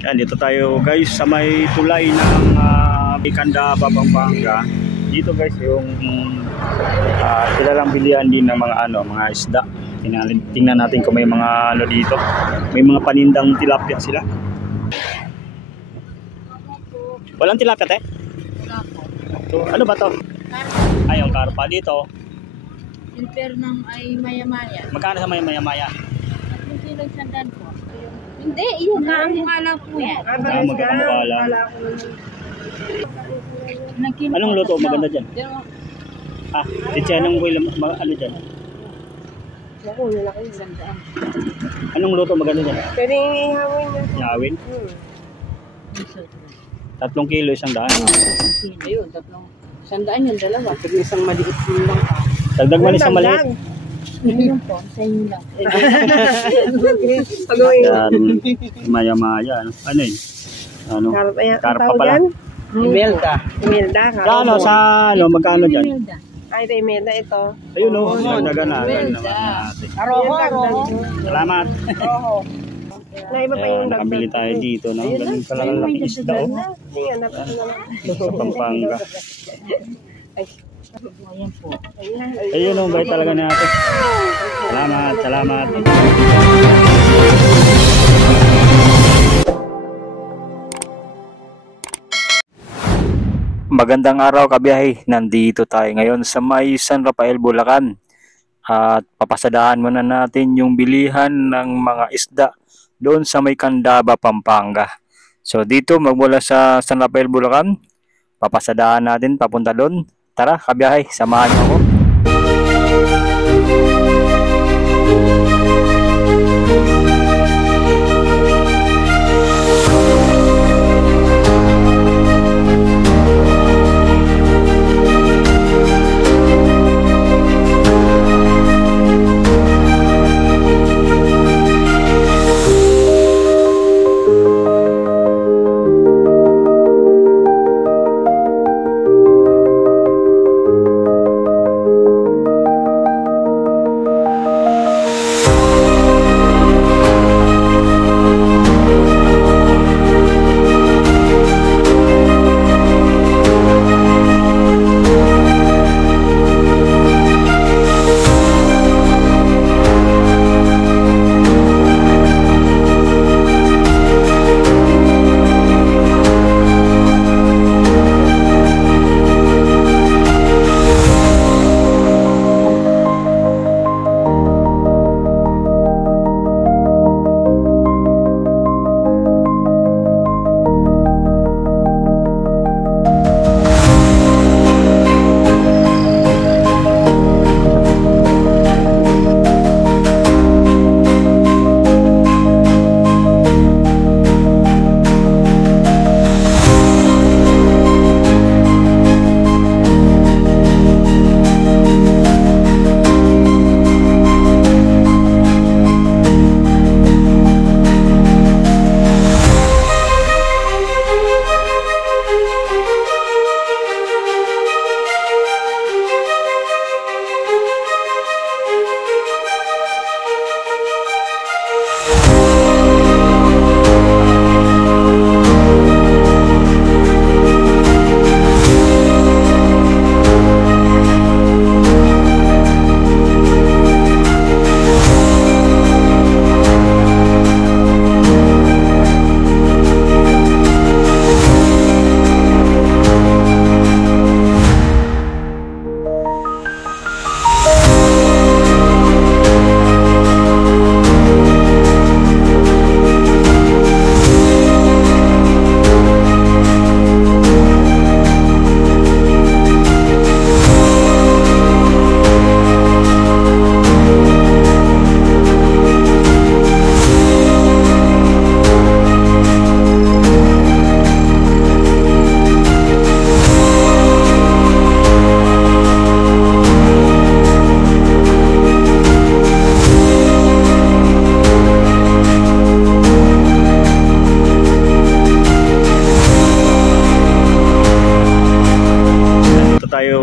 Yan, dito tayo guys sa may tulay ng Candaba, Pampanga. Dito guys yung kilalang bilihan din ng mga isda. Tingnan natin kung may mga dito. May mga panindang tilapia sila. Walang tilapia, te? Wala po. So, ano ba to? Karpa. Ay, yung karpa dito. Yung pernang ay maya-maya. Magkano sa maya-maya? Hindi lang sandan po. Hindi, yun na ang mukha po yan. Magkakamukha lang. Anong luto maganda dyan? Anong ano dyan? Ako, nalaki yung sandaan. Anong luto maganda dyan? Pwede ihawin nyo. Ihawin? 3 kilo, 100. Ayun, 3. Sandaan yung dalawa. Pwede isang maliit yun lang ka. Dagdag man isang maliit. Yun po, sa inyo lang. Yan, maya-maya. Ano yun? Ano? Karpa pala. Imelda. Imelda ka. Kano sa magkano dyan? Ay, Imelda ito. Ayun o, nagdagan natin natin. Roho. Salamat. Roho. Naiba pa yung nakabili tayo dito, no? Ganun pala laki isda, oh. Sa Pampanga. Ayan po. Ayun o, bait talaga natin. Salamat. Magandang araw kabiyahe. Nandito tayo ngayon sa may San Rafael, Bulacan. At papasadahan muna natin yung bilihan ng mga isda doon sa may Candaba, Pampanga. So dito magmula sa San Rafael, Bulacan, papasadahan natin papunta doon. Tara kabiyahe, samahan niyo ako.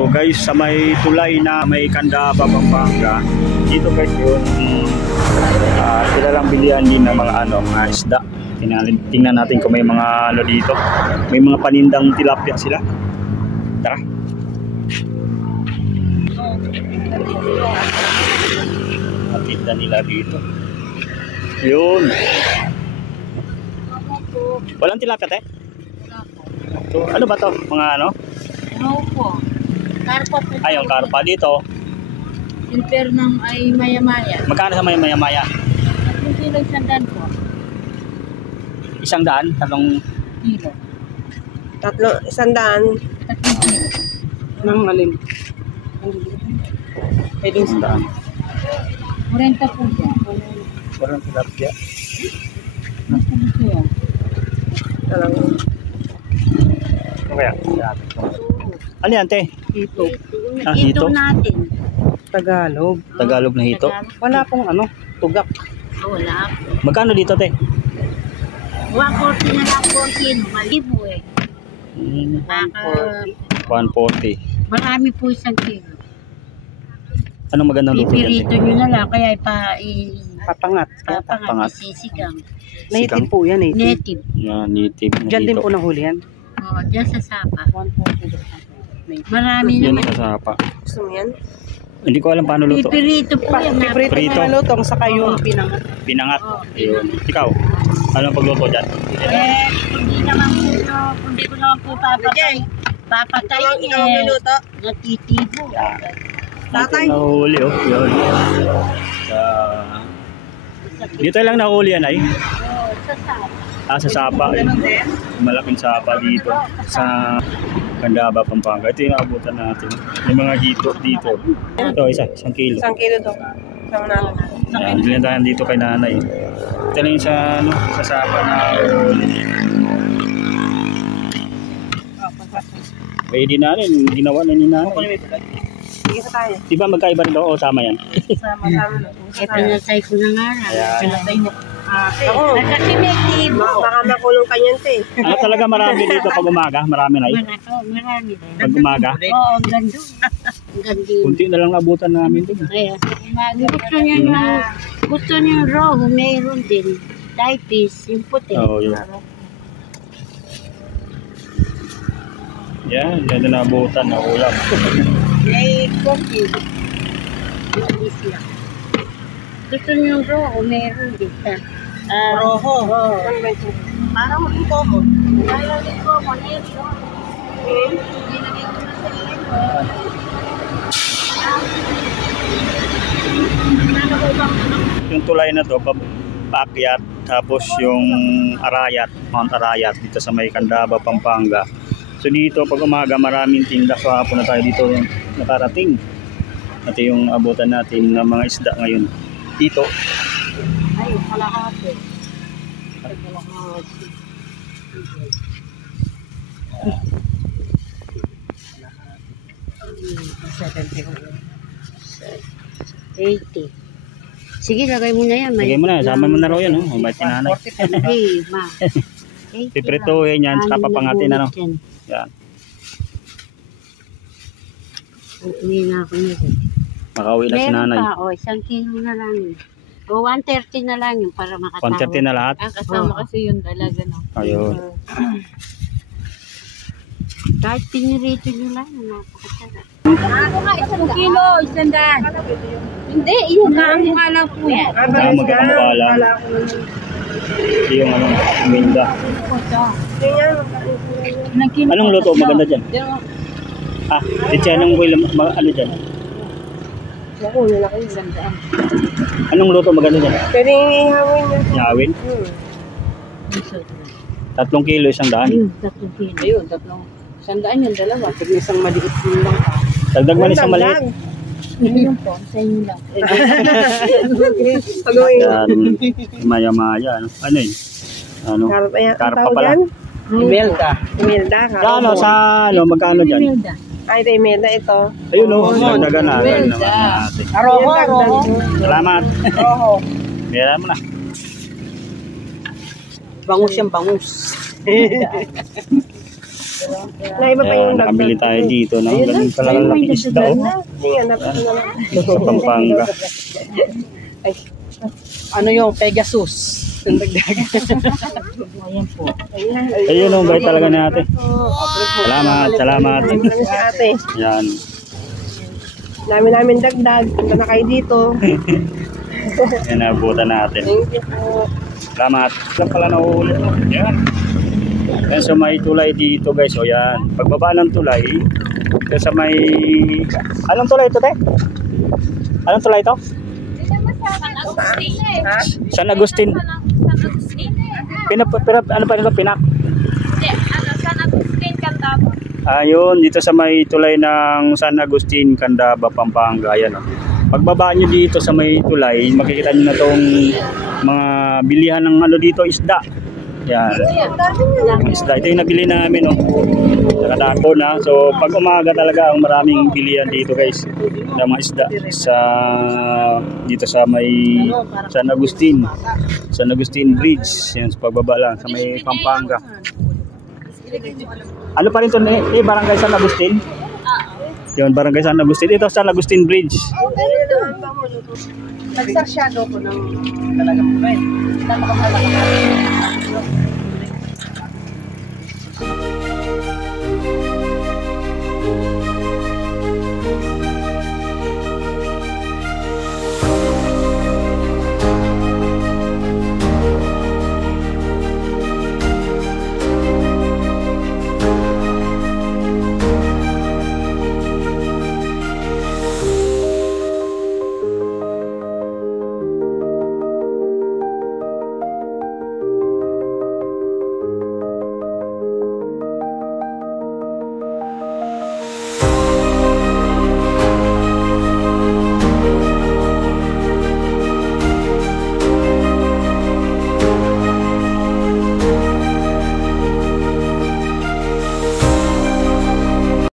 Guys sa may tulay na may Candaba, Pampanga. Dito guys yung kilalang bilihan din ng mga isda. Tingnan natin kung may mga ano dito. May mga panindang tilapia sila. Tara. Matinda nila dito. Yun. Walang tilapia, te? So, ano ba to? Mga ano? No po. Karpa po. Ay, yung karpa dito. Yung per ng ay maya-maya. Magkano sa may maya-maya? 3 kilo sandan po. 100? Tatlong Kilo. 100. 3 kilo. Nang alin? Pwedeng 100. 40 po yan. Walang tilapia. Basta dito yan. Talagang Ano kaya? Ano yan, te? ito. Ah, hito? natin. Tagalog. Tagalog na hito. Wala pong ano, tugak. Wala po. Magkano dito, te? 140 na lang po kilo. Malibo eh. Naka, 140. marami po isang kilo. Anong magandang luto yan, Pipirito te? nyo na lang. Kaya Papangat. Papangat. sisigang. Native po yan, native. Native. Yan, native na Diyan din hito. po nahuli yan. Oo, dyan sa Sapa. Marami Yan naman. sa sapa. Gusto mo yan? Hindi ko alam paano luto. Pipirito po yan. Piprito Prito. na lutong saka yung pinangat. Pinangat. Oo, Ayun. Ikaw, anong pagluto dyan? Hindi naman po, hindi ko naman po papatay. Papatay natitibo. Tatay. Nahuli, oh. Yun. Dito lang nahuli yan, ay? Oo, sa Sapa. Sa Sapa. Malaking Sapa dito. Sa Candaba, Pampanga. Ito yung naabutan natin. May mga hito dito. Ito, isang kilo. 1 kilo to. Isang naman. Yan, bilhin tayo dito kay nanay. Ito na yung sa Sapa na pwede na rin. Ginawa na ni nanay. Sige sa tayo. Diba magkaiba rin daw? O, tama yan. Sama-sama. Pinatay ko na nga lang. Ayan. Pinatay mo. Ako. Kasi may tibo. Baka makulong ka niyan, te. Ano talaga marami dito pag umaga? Marami na eh. Marami din. Pag umaga. Oo, ang ganda. Ang ganda. Kunti na lang abutan namin dito. Kaya, gusto niyo raw, mayroon din. Dipis, yung puti. Oo, yun. Yan, yan na abutan na ulam. May coffee. Delicious. Gusto niyo raw, mayroon din. Roho. Oo. Parang ito mo. Lalagay ko, manero. Nilagay ko na sa Yung tulay na to, paakyat, tapos yung Arayat, Mount Arayat, dito sa may Candaba, Pampanga. So dito, pag umaga, maraming tinda. So hapon na tayo dito nakarating. Ito yung abutan natin ng mga isda ngayon. Dito, ay, kalahati. Kalahati. $80. Sige, lagay mo na yan. lagay mo na, sama mo na raw yan. Oh. Ba't sinanay? Hey, ma. Piprituhin yan, saka papangatin na. No? Yan. Uwi na ako niya. Makauwi na si nanay. Meron pa, o, 1 kilo na lang yun. O, 130 na lang yun para makatawag. 130 na lahat. Kasama kasi yun talaga, no? Ayun. Kahit pinirito nyo lang, napakasarap. Ano ka, 1 kilo, 100. Hindi, yun nga lang po yan. Magkakamukha lang. Yung ano, minda. Anong luto maganda dyan? Ditya, anong ano dyan? Naku, nalaki. Anong luto maganda dyan? Pwede ihawin niya. Yawin? 3 kilo, 100. 3 kilo. Ayun, 100 yung dalawa. Pwede isang maliit yun lang. Dagdag man isang maliit. Yun po, sa inyo lang. Yan, maya-maya. Ano yun? Ano? Karpa pala. Imelda. Imelda ka. Kano sa ano, magkano dyan? Ay, ito Imelda ito. Ayun o, dagdagan na. Naman natin. Roho, roho. Salamat. Roho. Meron mo na. Bangus yung bangus. Naiba pa yung Nakabili tayo dito. No? Ganun pala ang laki isda. Sa Pampanga. Ano yung Pegasus? Isang dagdag. Ayan po. Ayun, ang bait talaga ni ate. Salamat, salamat. Maraming si ate. Yan. Namin dagdag. Punta na kayo dito. Yan, nabutan natin. Thank you po. Salamat. Saan pala nauulit mo? Yan. Yan sa may tulay dito guys. O yan. Pagbaba ng tulay, yan sa may... Anong tulay ito, te? Anong tulay ito? Ha? San Agustin. Ano pa nito? Pinak? San Agustin, Candaba. Ayun, dito sa may tulay ng San Agustin, Candaba, Pampanga. Ayan, o. Pagbaba nyo dito sa may tulay, makikita nyo na itong mga bilihan ng ano dito, isda. Yan. Yung isda. Ito yung nabili namin, o. Nakadako na. So, pag umaga talaga, ang maraming bilihan dito, guys. Ng mga isda. Dito sa may San Agustin. San Agustin Bridge. Yan, sa pagbaba lang, sa may Pampanga. Ano pa rin ito? Barangay San Agustin? Yun, Barangay San Agustin. Ito, San Agustin Bridge. Nagsasyado ko ng talagang bread. Napakamalaki.